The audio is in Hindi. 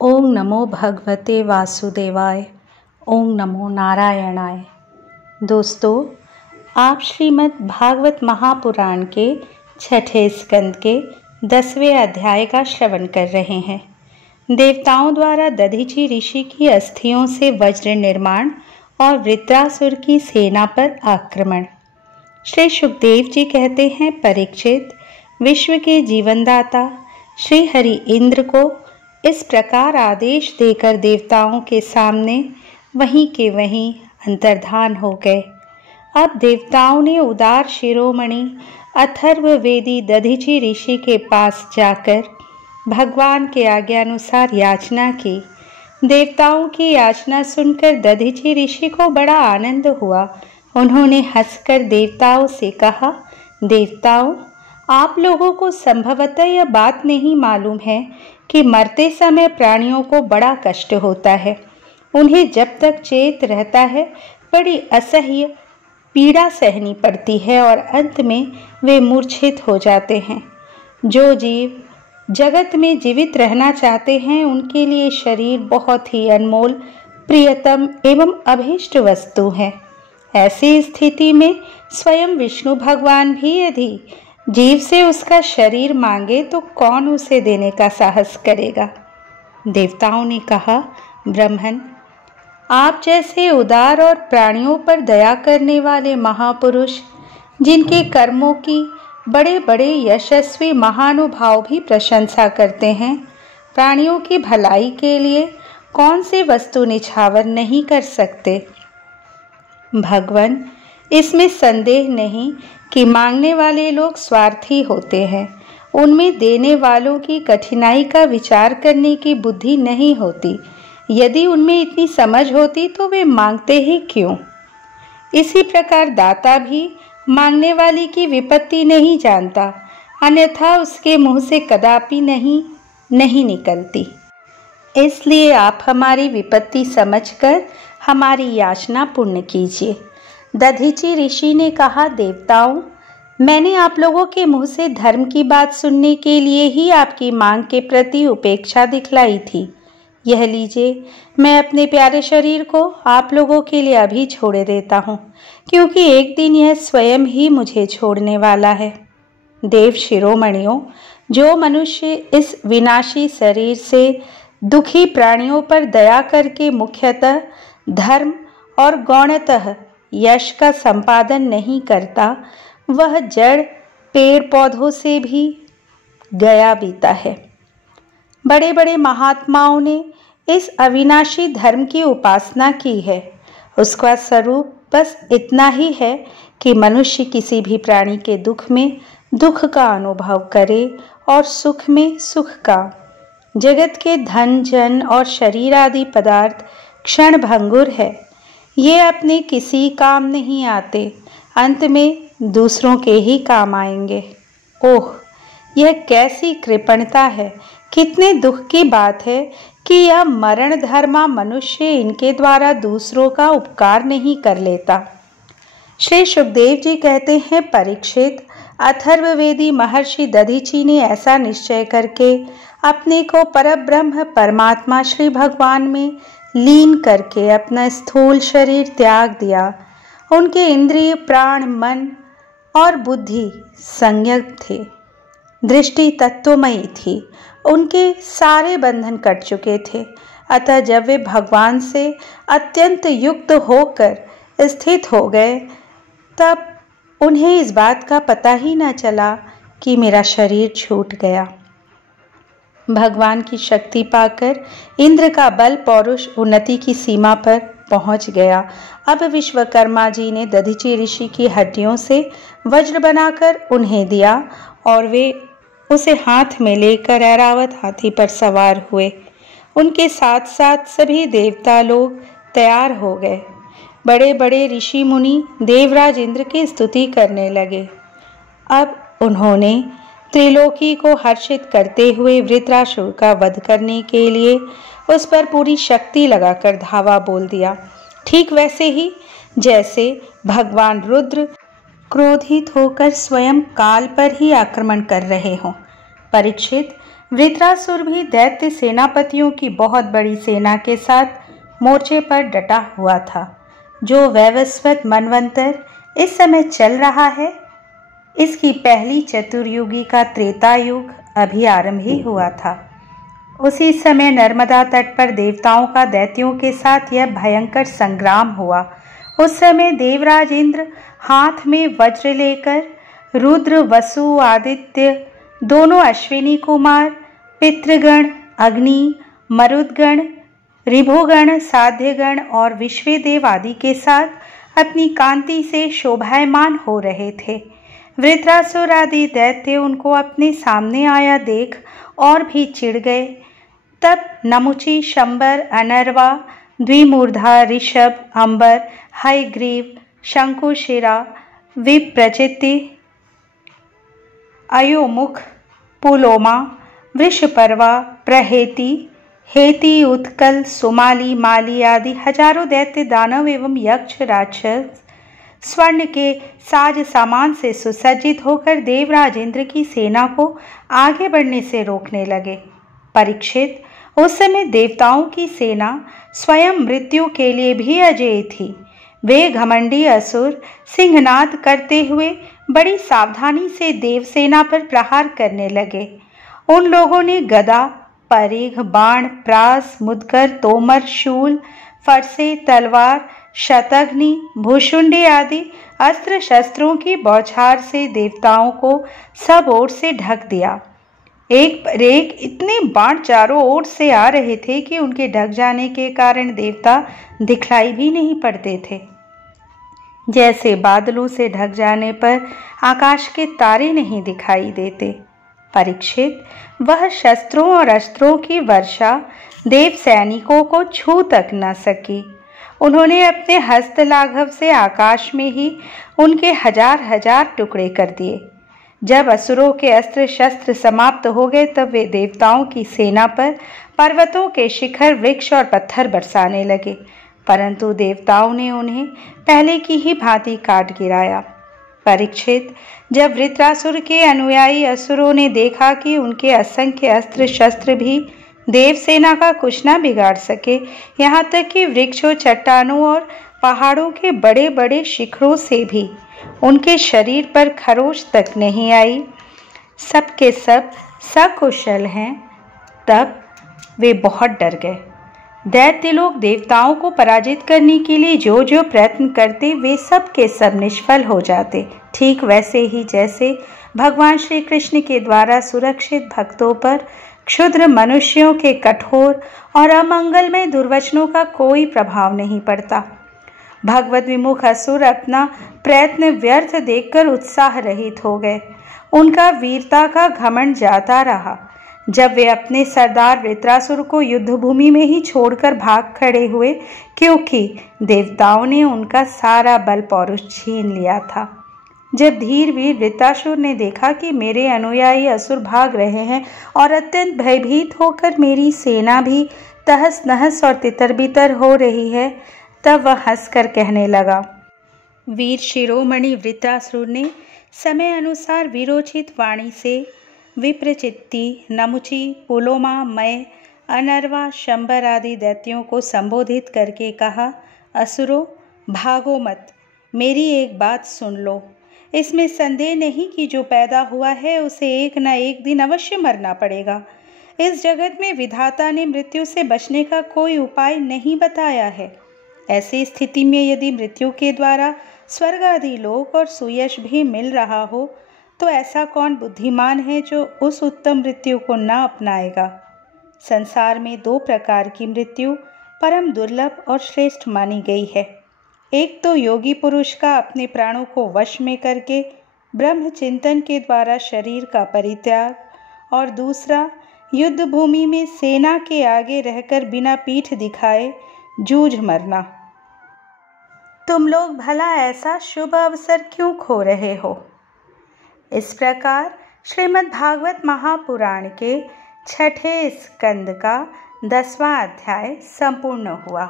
ओम नमो भगवते वासुदेवाय। ओम नमो नारायणाय। दोस्तों, आप श्रीमद् भागवत महापुराण के छठे स्कंद के 10वें अध्याय का श्रवण कर रहे हैं। देवताओं द्वारा दधीचि ऋषि की अस्थियों से वज्र निर्माण और वृत्रासुर की सेना पर आक्रमण। श्री सुखदेव जी कहते हैं, परीक्षित, विश्व के जीवनदाता श्री हरि इंद्र को इस प्रकार आदेश देकर देवताओं के सामने वहीं के वहीं अंतर्धान हो गए। अब देवताओं ने उदार शिरोमणि अथर्ववेदी दधीचि ऋषि के पास जाकर भगवान के आज्ञानुसार याचना की। देवताओं की याचना सुनकर दधीचि ऋषि को बड़ा आनंद हुआ। उन्होंने हंसकर देवताओं से कहा, देवताओं, आप लोगों को संभवतः यह बात नहीं मालूम है कि मरते समय प्राणियों को बड़ा कष्ट होता है। उन्हें जब तक चेत रहता है बड़ी असह्य पीड़ा सहनी पड़ती है और अंत में वे मूर्छित हो जाते हैं। जो जीव जगत में जीवित रहना चाहते हैं उनके लिए शरीर बहुत ही अनमोल, प्रियतम एवं अभीष्ट वस्तु है। ऐसी स्थिति में स्वयं विष्णु भगवान भी यदि जीव से उसका शरीर मांगे तो कौन उसे देने का साहस करेगा। देवताओं ने कहा, ब्रह्मन, आप जैसे उदार और प्राणियों पर दया करने वाले महापुरुष, जिनके कर्मों की बड़े बड़े यशस्वी महानुभाव भी प्रशंसा करते हैं, प्राणियों की भलाई के लिए कौन से वस्तु निछावर नहीं कर सकते। भगवान, इसमें संदेह नहीं कि मांगने वाले लोग स्वार्थी होते हैं। उनमें देने वालों की कठिनाई का विचार करने की बुद्धि नहीं होती। यदि उनमें इतनी समझ होती तो वे मांगते ही क्यों। इसी प्रकार दाता भी मांगने वाली की विपत्ति नहीं जानता, अन्यथा उसके मुंह से कदापि नहीं निकलती। इसलिए आप हमारी विपत्ति समझकर हमारी याचना पूर्ण कीजिए। दधीचि ऋषि ने कहा, देवताओं, मैंने आप लोगों के मुंह से धर्म की बात सुनने के लिए ही आपकी मांग के प्रति उपेक्षा दिखलाई थी। यह लीजिए, मैं अपने प्यारे शरीर को आप लोगों के लिए अभी छोड़ देता हूँ, क्योंकि एक दिन यह स्वयं ही मुझे छोड़ने वाला है। देव शिरोमणियों, जो मनुष्य इस विनाशी शरीर से दुखी प्राणियों पर दया करके मुख्यतः धर्म और गौणतः यश का संपादन नहीं करता, वह जड़ पेड़ पौधों से भी गया बीता है। बड़े बड़े महात्माओं ने इस अविनाशी धर्म की उपासना की है। उसका स्वरूप बस इतना ही है कि मनुष्य किसी भी प्राणी के दुख में दुख का अनुभव करे और सुख में सुख का। जगत के धन जन और शरीर आदि पदार्थ क्षण भंगुर है। ये अपने किसी काम नहीं आते, अंत में दूसरों के ही काम आएंगे। ओह, यह कैसी कृपणता है। कितने दुख की बात है कि यह मरण धर्मा मनुष्य इनके द्वारा दूसरों का उपकार नहीं कर लेता। श्री सुखदेव जी कहते हैं, परीक्षित, अथर्ववेदी महर्षि दधीचि ने ऐसा निश्चय करके अपने को परब्रह्म परमात्मा श्री भगवान में लीन करके अपना स्थूल शरीर त्याग दिया। उनके इंद्रिय, प्राण, मन और बुद्धि संयत थे। दृष्टि तत्वमयी थी। उनके सारे बंधन कट चुके थे। अतः जब वे भगवान से अत्यंत युक्त होकर स्थित हो गए, तब उन्हें इस बात का पता ही न चला कि मेरा शरीर छूट गया। भगवान की शक्ति पाकर इंद्र का बल पौरुष उन्नति की सीमा पर पहुंच गया। अब विश्वकर्मा जी ने दधीचि ऋषि की हड्डियों से वज्र बनाकर उन्हें दिया और वे उसे हाथ में लेकर ऐरावत हाथी पर सवार हुए। उनके साथ साथ सभी देवता लोग तैयार हो गए। बड़े बड़े ऋषि मुनि देवराज इंद्र की स्तुति करने लगे। अब उन्होंने त्रिलोकी को हर्षित करते हुए वृत्रासुर का वध करने के लिए उस पर पूरी शक्ति लगाकर धावा बोल दिया। ठीक वैसे ही जैसे भगवान रुद्र क्रोधित होकर स्वयं काल पर ही आक्रमण कर रहे हों। परीक्षित, वृत्रासुर भी दैत्य सेनापतियों की बहुत बड़ी सेना के साथ मोर्चे पर डटा हुआ था। जो वैवस्वत मनवंतर इस समय चल रहा है, इसकी पहली चतुर्युगी का त्रेता युग अभी आरंभ ही हुआ था। उसी समय नर्मदा तट पर देवताओं का दैत्यों के साथ यह भयंकर संग्राम हुआ। उस समय देवराज इंद्र हाथ में वज्र लेकर रुद्र, वसु, आदित्य, दोनों अश्विनी कुमार, पितृगण, अग्नि, मरुदगण, ऋभुगण, साध्यगण और विश्वेदेव आदि के साथ अपनी कांति से शोभायमान हो रहे थे। वृत्रासुर आदि दैत्य उनको अपने सामने आया देख और भी चिढ़ गए। तब नमुची, शंबर, अनर्वा, द्विमूर्धा, ऋषभ, अंबर, हयग्रीव, शंकुशिरा, विप्रचिति, अयोमुख, पुलोमा, वृषपर्वा, प्रहेति, हेति, उत्कल, सुमाली, माली आदि हजारों दैत्य, दानव एवं यक्ष, राक्षस स्वर्ण के साज सामान से सुसज्जित होकर देवराज इंद्र की सेना को आगे बढ़ने से रोकने लगे। परीक्षित, उस समय देवताओं की सेना स्वयं मृत्यु के लिए भी अजेय थी। वे घमंडी असुर सिंहनाद करते हुए बड़ी सावधानी से देवसेना पर प्रहार करने लगे। उन लोगों ने गदा, परिघ, बाण, प्रास, मुदगर, तोमर, शूल, फरसे, तलवार, शतघ्नि, भूषुंडी आदि अस्त्र शस्त्रों की बौछार से देवताओं को सब ओर से ढक दिया। एक पर एक इतने बाण चारों ओर से आ रहे थे कि उनके ढक जाने के कारण देवता दिखलाई भी नहीं पड़ते थे। जैसे बादलों से ढक जाने पर आकाश के तारे नहीं दिखाई देते। परीक्षित, वह शस्त्रों और अस्त्रों की वर्षा देव सैनिकों को छू तक न सकी। उन्होंने अपने हस्तलाघव से आकाश में ही उनके हजार हजार टुकड़े कर दिए। जब असुरों के अस्त्र शस्त्र समाप्त हो गए, तब वे देवताओं की सेना पर पर्वतों के शिखर, वृक्ष और पत्थर बरसाने लगे, परंतु देवताओं ने उन्हें पहले की ही भांति काट गिराया। परीक्षित, जब वृत्रासुर के अनुयायी असुरों ने देखा कि उनके असंख्य अस्त्र शस्त्र भी देवसेना का कुछ न बिगाड़ सके, यहाँ तक कि वृक्षों, चट्टानों और पहाड़ों के बड़े बड़े शिखरों से भी उनके शरीर पर खरोच तक नहीं आई, सब के सब सकुशल हैं, तब वे बहुत डर गए। दैत्य लोग देवताओं को पराजित करने के लिए जो जो प्रयत्न करते, वे सब के सब निष्फल हो जाते। ठीक वैसे ही जैसे भगवान श्री कृष्ण के द्वारा सुरक्षित भक्तों पर क्षुद्र मनुष्यों के कठोर और अमंगलमय दुर्वचनों का कोई प्रभाव नहीं पड़ता। भगवत विमुख असुर अपना प्रयत्न व्यर्थ देखकर उत्साह रहित हो गए। उनका वीरता का घमंड जाता रहा। जब वे अपने सरदार वृत्रासुर को युद्धभूमि में ही छोड़कर भाग खड़े हुए, क्योंकि देवताओं ने उनका सारा बल पौरुष छीन लिया था। जब धीर वीर वृत्रासुर ने देखा कि मेरे अनुयायी असुर भाग रहे हैं और अत्यंत भयभीत होकर मेरी सेना भी तहस नहस और तितर बितर हो रही है, तब वह हंसकर कहने लगा। वीर शिरोमणि वृत्रासुर ने समय अनुसार वीरोचित वाणी से विप्रचित्ति, नमुची, पुलोमा, मय, अनर्वा, शंबर आदि दैत्यों को संबोधित करके कहा, असुरों, भागो मत, मेरी एक बात सुन लो। इसमें संदेह नहीं कि जो पैदा हुआ है उसे एक न एक दिन अवश्य मरना पड़ेगा। इस जगत में विधाता ने मृत्यु से बचने का कोई उपाय नहीं बताया है। ऐसी स्थिति में यदि मृत्यु के द्वारा स्वर्ग आदि लोक और सुयश भी मिल रहा हो, तो ऐसा कौन बुद्धिमान है जो उस उत्तम मृत्यु को न अपनाएगा। संसार में दो प्रकार की मृत्यु परम दुर्लभ और श्रेष्ठ मानी गई है। एक तो योगी पुरुष का अपने प्राणों को वश में करके ब्रह्म चिंतन के द्वारा शरीर का परित्याग, और दूसरा युद्ध भूमि में सेना के आगे रहकर बिना पीठ दिखाए जूझ मरना। तुम लोग भला ऐसा शुभ अवसर क्यों खो रहे हो। इस प्रकार श्रीमद् भागवत महापुराण के 6ठे स्कंद का 10वां अध्याय संपूर्ण हुआ।